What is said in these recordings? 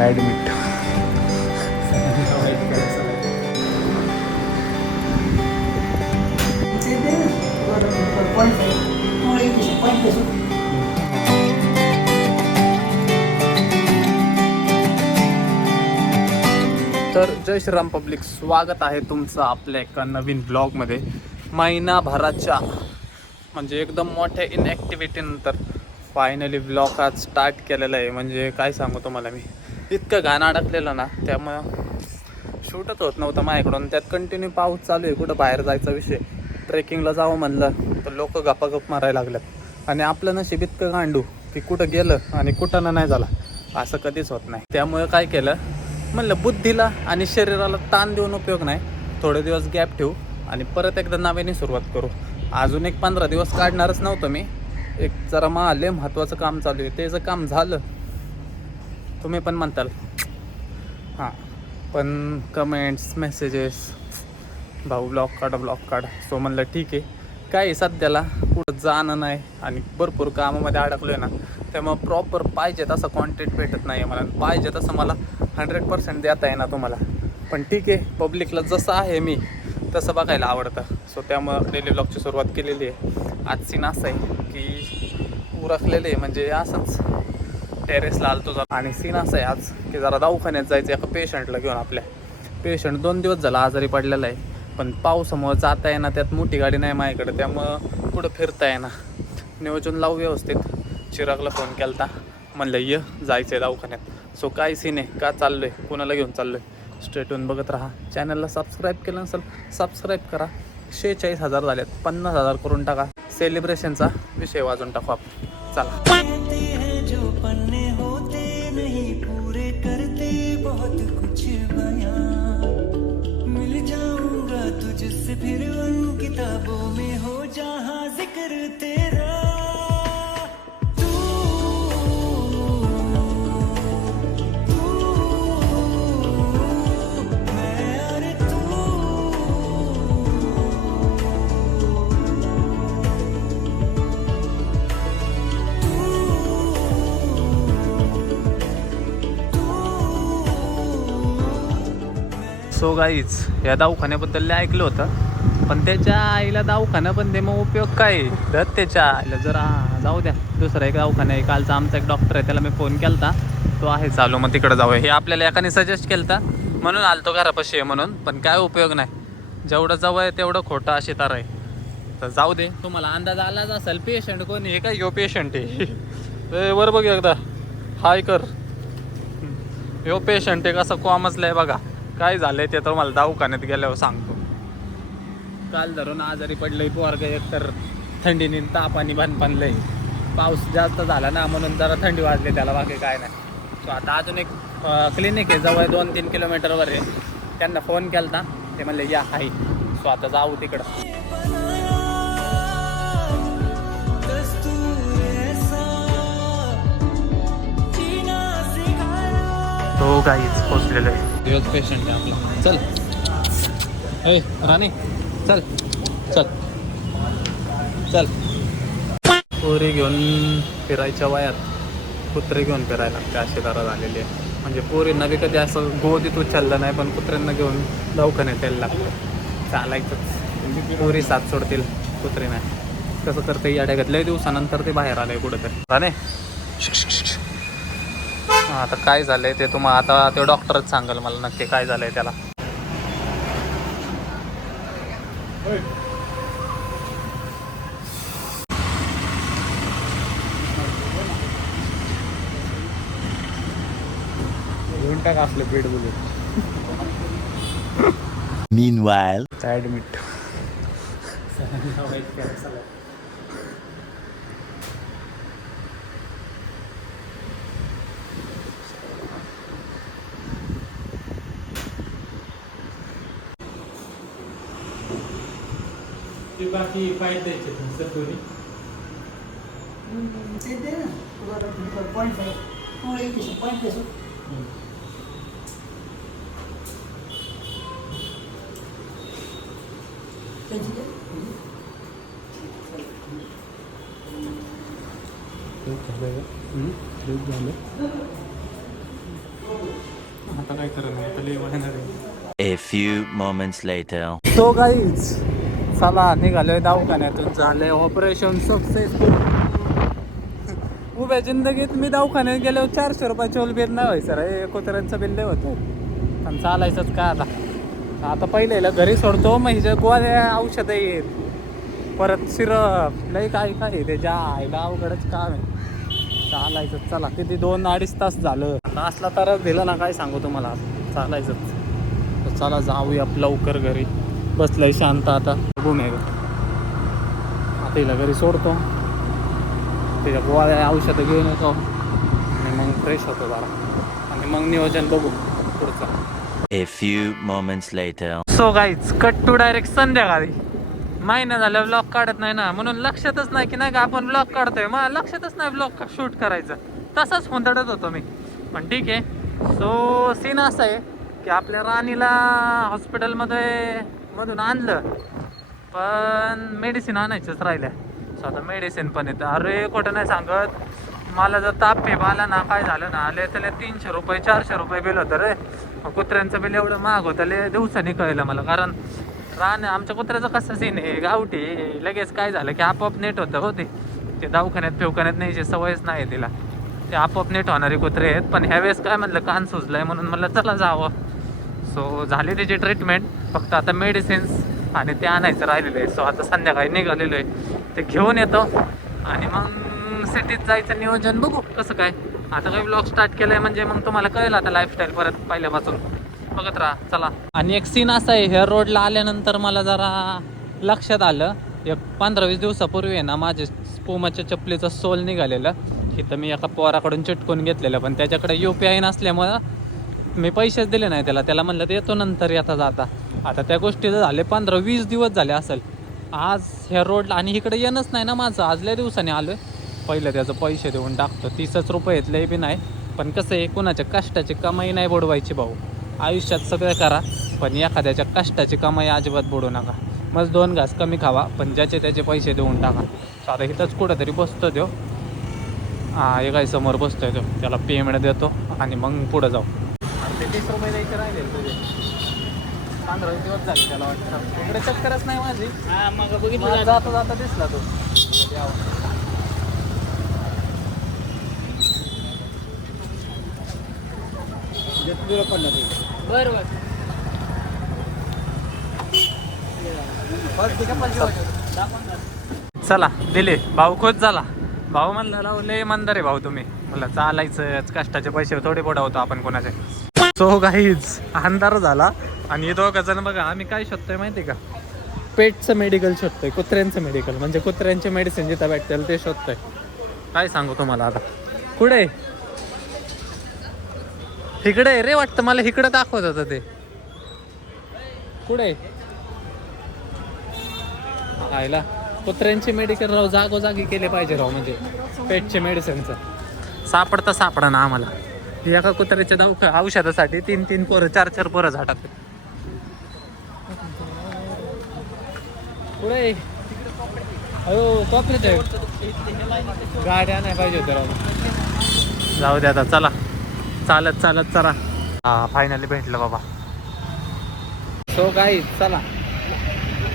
Admit. तर जय Shriram public, स्वागत आहे तुमचं आपल्या एका नवीन ब्लॉगमध्ये. महिनाभराच्या म्हणजे एकदम मोठ्या इनॲक्टिव्हिटीनंतर फायनली ब्लॉग आज स्टार्ट केलेला आहे. म्हणजे काय सांगू तुम्हाला, मी इतकं घाण अडकलेलं ना, त्यामुळं शूटच होत नव्हतं माझ्याकडून. त्यात कंटिन्यू पाऊस चालू आहे, कुठं बाहेर जायचा विषय. ट्रेकिंगला जावं म्हणलं तर लोक गपागप मारायला लागल्यात आणि आपलं नशीब इतकं गांडू की कुठं गेलं आणि कुठं नाही झाला, असं कधीच होत नाही. त्यामुळे काय केलं म्हणलं, बुद्धीला आणि शरीराला ताण देऊन उपयोग नाही. थोडे दिवस गॅप ठेवू आणि परत एकदा नव्याने सुरुवात करू. अजून एक 15 दिवस काढणारच नव्हतं मी. एक जरा लय महत्त्वाचं काम चालू आहे, त्याचं काम झालं तुम्ही पण म्हणताल हां, पण कमेंट्स मेसेजेस भाऊ ब्लॉग काढ. सो म्हणलं ठीक आहे. काय सध्याला कुठं जाणं नाही आणि भरपूर कामामध्ये अडकलो आहे ना, त्यामुळं प्रॉपर पाहिजे तसा कॉन्टेंट भेटत नाही आहे मला. पाहिजे तसं मला 100% देता येणार तुम्हाला. पण ठीक आहे, पब्लिकला जसं आहे मी तसं बघायला आवडतं. सो त्यामुळं डेली ब्लॉगची सुरुवात केलेली आहे. आज सीन असं आहे की उरकलेले आहे, म्हणजे असंच टेरेसला आलतो जरा. आणि सीन असं आहे आज की जरा दवाखान्यात जायचं एका पेशंटला घेऊन. आपल्या पेशंट 2 दिवस झाला आजारी पडलेला आहे, पण पावसामुळं जाता येणार, त्यात मोठी गाडी नाही माझ्याकडे, त्यामुळं पुढं फिरता येणार. नियोजन लावू व्यवस्थित. चिरागला फोन केला होता, म्हणलं ये जायचं आहे दवाखान्यात. सो काय सीन आहे, का चाललो आहे, कोणाला घेऊन चाललो आहे, स्टेटून बघत राहा. चॅनलला सबस्क्राईब केलं नसेल सबस्क्राईब करा. 46,000 झालेत, 50,000 करून टाका. सेलिब्रेशनचा विषय वाजून टाकू आपण. चला. तुझसे फिर उन किताबों में हो जहाँ जिक्र तेरा. सो गाईज, या दवाखान्याबद्दल ऐकलं होतं, पण त्याच्या आईला दवाखाना पण ते मग उपयोग काय दत त्याच्या आईला. जरा जाऊ द्या, दुसरा एक दवाखाना आहे. कालचा आमचा एक डॉक्टर आहे, त्याला मी फोन केला होता, तो आहे चालू, मग तिकडे जाऊया. हे आपल्याला एकाने सजेस्ट केलं होतं म्हणून आलतो घरापाशी आहे म्हणून, पण काय उपयोग नाही. जेवढं जवळ आहे तेवढं खोटं अशी तर आहे. तर जाऊ दे, तुम्हाला अंदाज आलाच असेल पेशंट कोण आहे. काय ह्यो पेशंट आहे, वर बघ एकदा हाय कर. ह्यो पेशंट आहे, कसं कॉमचलं बघा. काय झालंय ते तर मला दवाखान्यात गेल्यावर सांगतो. काल धरून आजारी पडलंय पोरग, एकतर थंडीने तापानी बनलंय. पाऊस जास्त झाला ना म्हणून जरा थंडी वाजली त्याला, बाकी काय नाही. सो आता अजून एक क्लिनिक आहे जवळ 2-3 किलोमीटरवर आहे. त्यांना फोन केला होता, ते म्हणले या आहे. सो आता जाऊ तिकडं. तो काहीच पोचलेलं आहे. दिवस पेशंट आहे आपला. चल ए राणे, चल चल चल. पोरी घेऊन फिरायच्या वयात कुत्रे घेऊन फिरायला लागते, अशी जरा झालेली आहे. म्हणजे पोरींना बी कधी असं गोदीत उचललं नाही, पण कुत्र्यांना घेऊन दवाखान्यात यायला लागतं. चालायचंच. पोरी साथ सोडतील, कुत्रे नाही. कसं करते या डायगात. लय दिवसानंतर ते बाहेर आलंय कुठंतरी. राणे आता काय झालंय ते तुम्हाला, आता तो डॉक्टरच सांगेल मला नक्की काय झालंय त्याला. घेऊन टाका असले बेड बोलून. Meanwhile, admit. बाकी फाईट द्यायचे सर दोन्ही ते दे ना, तुला पॉईंट देसो. त्यांची झालं. आता काय करत नाही, आता लय वाहणार आहे. A few moments later. So guys चला निघालोय दवाखान्यातून, झालंय ऑपरेशन सक्सेसफुल. उभ्या जिंदगीत मी दवाखान्यात गेलो 400 रुपयाचे बिल नाही व्हायचं रे, कुत्र्यांचं बिल लय होतं. आणि चालायचंच का आता पहिलेला घरी सोडतो, मग हिच्या गोळ्या औषधं येत, परत सिरप लय काय काय त्याच्या आईला अवघडच काम आहे. चालायचं चला, किती 2-2.5 तास झालं. असला तर दिलं ना, काय सांगू तुम्हाला, चालायचंच. तर चला जाऊया लवकर घरी. बसलंय शांत आता. बघून आहे आता हिला घरी सोडतो, त्याच्या गोळ्या औषधं घेऊन येतो आणि मग फ्रेश होतो जरा, आणि मग नियोजन बघू पुढचं. A few moments later. So guys cut to direct संध्याकाळी. महिना झालं ब्लॉग काढत नाही ना, म्हणून लक्षातच नाही की नाही का आपण ब्लॉग काढतोय. मला लक्षातच नाही ब्लॉग शूट करायचं, तसंच हुंदडत होतो मी. पण ठीक आहे. सो सीन असं आहे की आपल्या राणीला हॉस्पिटलमध्ये मधून आणलं, पण मेडिसिन आणायचंच राहिल्या. सो आता मेडिसिन पण येतं. अरे खोटं नाही सांगत, मला जर ताप फेप आला ना, काय झालं ना, आले त्याला 300 रुपये 400 रुपये बिल होतं रे. कुत्र्यांचं बिल एवढं महाग होतं, लय दिवसांनी कळलं मला. कारण आमच्या कुत्र्याचं कसं सीन आहे, गावठी लगेच काय झालं की आपोआप नेट होतं. हो ते दवाखान्यात फेवखान्यात न्यायची सवयच नाही तिला, ते आपोआप नेट होणारे कुत्रे आहेत. पण ह्यावेळेस काय म्हणलं, कान सुजलंय म्हणून म्हणलं चला जावं. सो झाली त्याची ट्रीटमेंट, फक्त आता मेडिसिन्स आणि ते आणायचं राहिलेलं आहे. सो आता संध्याकाळी निघालेलो आहे, ते घेऊन येतो आणि मग सिटीत जायचं नियोजन बघू कसं काय. आता काही ब्लॉग स्टार्ट केलं आहे म्हणजे मग तुम्हाला कळेल आता लाईफस्टाईल परत पहिल्यापासून. बघत राहा चला. आणि एक सीन असा आहे, ह्या रोडला आल्यानंतर मला जरा लक्षात आलं, एक 15-20 दिवसापूर्वी आहे ना, माझे पुमाच्या चपलीचं सोल निघालेलं. इथं मी एका पोराकडून चिटकून घेतलेलं, पण त्याच्याकडे UPI नसल्यामुळं मी पैसेच दिले नाही त्याला म्हणलं ते येतो नंतर येता जाता. आता त्या गोष्टीचं झाले 15-20 दिवस झाले असेल. आज ह्या रोडला आणि इकडे येणंच नाही ना माझं, आजल्या दिवसाने आलो आहे. पहिलं त्याचं पैसे देऊन टाकतो, 30 रुपये येतले बी नाही. पण कसं आहे, कुणाच्या कष्टाची कमाई नाही बुडवायची भाऊ. आयुष्यात सगळं करा, पण एखाद्याच्या कष्टाची कमाई अजिबात बुडू नका. मग 2 घास कमी खावा, पण ज्याचे त्याचे पैसे देऊन टाका. आता इथंच कुठंतरी बसतो देव, हे काय समोर बसतोय तो, त्याला पेमेंट देतो आणि मग पुढं जाऊ. ते 30 रुपये द्यायचे राहिले तुझे, 15 दिवस झाले त्याला वाटतं. इकडे चक्करच नाही माझी. मग बघितलं जाता जाता दिसला तो. बरोबर चला दिले. भाऊ खुश झाला. भाऊ म्हणला लय इमानदार आहे भाऊ तुम्ही. मला चालायचं, कष्टाचे पैसे थोडे बुडवतो आपण कोणाचे. सो गाईज अंधार झाला आणि हे 2 जण बघा आम्ही काय शोधतोय माहिती का, पेटचं मेडिकल शोधतोय, कुत्र्यांचं मेडिकल. म्हणजे कुत्र्यांचे मेडिसिन जिथं भेटतील ते शोधतोय. काय सांगू तुम्हाला आता. कुठे इकडे रे वाटतं मला, इकडे दाखवत होतं ते. कुठे आयला कुत्र्यांचे मेडिकल राव जागोजागी केले पाहिजे राव. म्हणजे पेटचे मेडिसिनचं सापडा ना आम्हाला. एका कुत्र्याच्या औषधासाठी 3-3 पोरं 4-4 पोरं झाटात. पुढे अयो कॉपरेट आहे, गाड्या नाही पाहिजे होत्या राव. जाऊ दे आता चला, चालत चला. हा फायनली भेटलं बाबा. सो गाईज चला,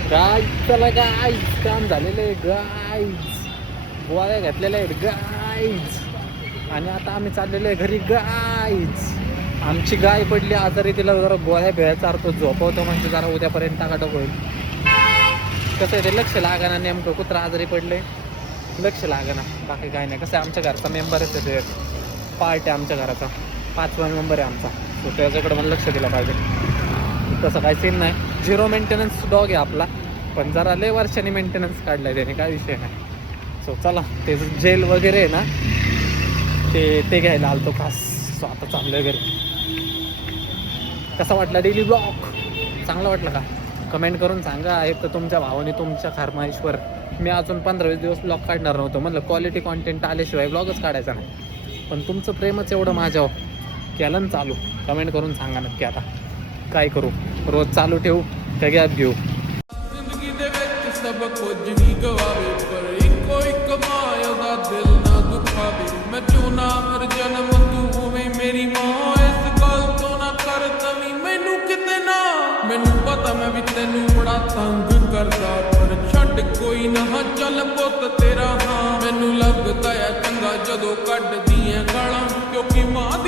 गाईज काम झालेलं आहे गाईज, गोळ्या घातलेल्या आहेत गाईज, आणि आता आम्ही चाललेलो आहे घरी गाईज. आमची गाय पडली आजारी, तिला जरा गोळ्या भेळ्या चारतो, झोपवतो, म्हणजे जरा उद्यापर्यंत टाकाटक होईल. कसं आहे ते लक्ष लागाना, नेमकं कुत्रा आजारी पडले लक्ष लागाना, बाकी काय नाही. कसं आहे आमच्या घरचा मेंबरच आहे, पार्ट आहे आमच्या घराचा, 5वा मेंबर आहे आमचा. सो त्याच्याकडे मला लक्ष दिलं पाहिजे. तसं काय सीन नाही, 0 मेंटेनन्स डॉग आहे आपला, पण जरा लय वर्षांनी मेंटेनन्स काढलाय त्याने, काय विषय नाही. सो चला, ते जेल वगैरे आहे ना ते घ्यायला आलतो खास. सो आता चाललोय घरी. कसा वाटला डेली ब्लॉग, चांगला वाटला का कमेंट करून सांगा. एक तर तुमच्या भावाने तुमच्या फरमाईशवर मी अजून 15-20 दिवस ब्लॉग काढणार नव्हतो. म्हणलं क्वालिटी कॉन्टेंट आल्याशिवाय ब्लॉगच काढायचा नाही, पण तुमचं प्रेमच एवढं माझ्यावर केलं ना चालू. कमेंट करून सांगा नक्की आता काय करू, रोज चालू ठेवू का गॅप घेऊ. ਜ਼ਿੰਦਗੀ ਦੇ ਵਿੱਚ ਸਭ ਕੁਝ ਹੀ ਗਵਾਵੇ ਪਰ ਇੱਕੋ ਇੱਕ ਮਾਇਆ ਦਾ ਦਿਲ ਨਾ ਦੁਖਾਵੇ ਮੈਂ ਚਾਹੁੰਨਾ ਹਰ ਜਨਮ ਤੂੰ ਹੋਵੇਂ ਮੇਰੀ ਮਾਂ ਇਸ ਗੱਲ ਤੋਂ ਨਾ ਮੈਨੂੰ ਪਤਾ ਮੈਂ ਵੀ ਤੈਨੂੰ ਬੜਾ ਤੰਗ ਕਰਦਾ, ਪਰ ਛੱਡ ਕੋਈ ਨਾ ਚੱਲ ਪੁੱਤ ਤੇਰਾ ਹਾਂ। ਮੈਨੂੰ ਲੱਗਦਾ ਆ ਚੰਗਾ ਜਦੋਂ ਕੱਢਦੀ ਐ ਗਾਲਾਂ, ਕਿਉਂਕਿ ਮਾਂ ਦੀ